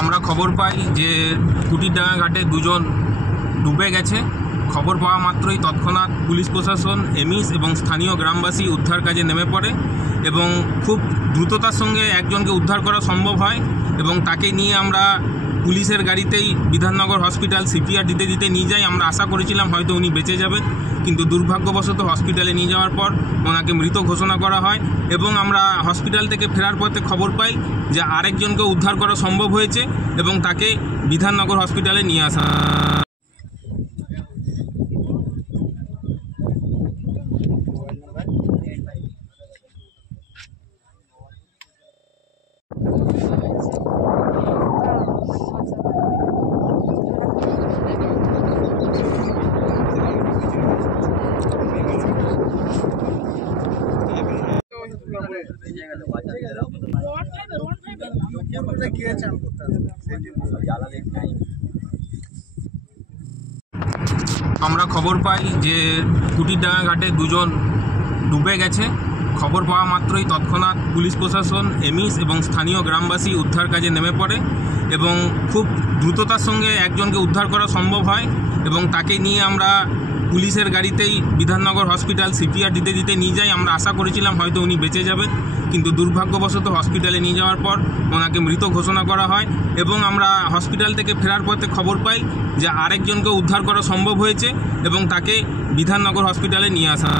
আমরা খবর পাই যে কুটিরডাঙ্গা ঘাটে দুজন ডুবে গেছে। খবর পাওয়া মাত্রই তৎক্ষণাৎ পুলিশ প্রশাসন, এমিস এবং স্থানীয় গ্রামবাসী উদ্ধার কাজে নেমে পড়ে এবং খুব দ্রুততার সঙ্গে একজনকে উদ্ধার করা সম্ভব হয় এবং তাকে নিয়ে আমরা পুলিশের গাড়িতেই বিধাননগর হসপিটাল সিপিআর দিতে নিয়ে যাই। আমরা আশা করেছিলাম হয়তো উনি বেঁচে যাবেন, কিন্তু দুর্ভাগ্যবশত হসপিটালে নিয়ে যাওয়ার পর ওনাকে মৃত ঘোষণা করা হয় এবং আমরা হসপিটাল থেকে ফেরার পথে খবর পাই যে আরেকজনকে উদ্ধার করা সম্ভব হয়েছে এবং তাকে বিধাননগর হসপিটালে নিয়ে আসা। আমরা খবর পাই যে কুটিরডাঙ্গা ঘাটে দুজন ডুবে গেছে। খবর পাওয়া মাত্রই তৎক্ষণাৎ পুলিশ প্রশাসন, এমিস এবং স্থানীয় গ্রামবাসী উদ্ধার কাজে নেমে পড়ে এবং খুব দ্রুততার সঙ্গে একজনকে উদ্ধার করা সম্ভব হয় এবং তাকে নিয়ে আমরা পুলিশের গাড়িতেই বিধাননগর হসপিটাল সিপিআর দিতে নিয়ে যাই। আমরা আশা করেছিলাম হয়তো উনি বেঁচে যাবেন, কিন্তু দুর্ভাগ্যবশত হসপিটালে নিয়ে যাওয়ার পর ওনাকে মৃত ঘোষণা করা হয় এবং আমরা হসপিটাল থেকে ফেরার পথে খবর পাই যে আরেকজনকে উদ্ধার করা সম্ভব হয়েছে এবং তাকে বিধাননগর হসপিটালে নিয়ে আসা।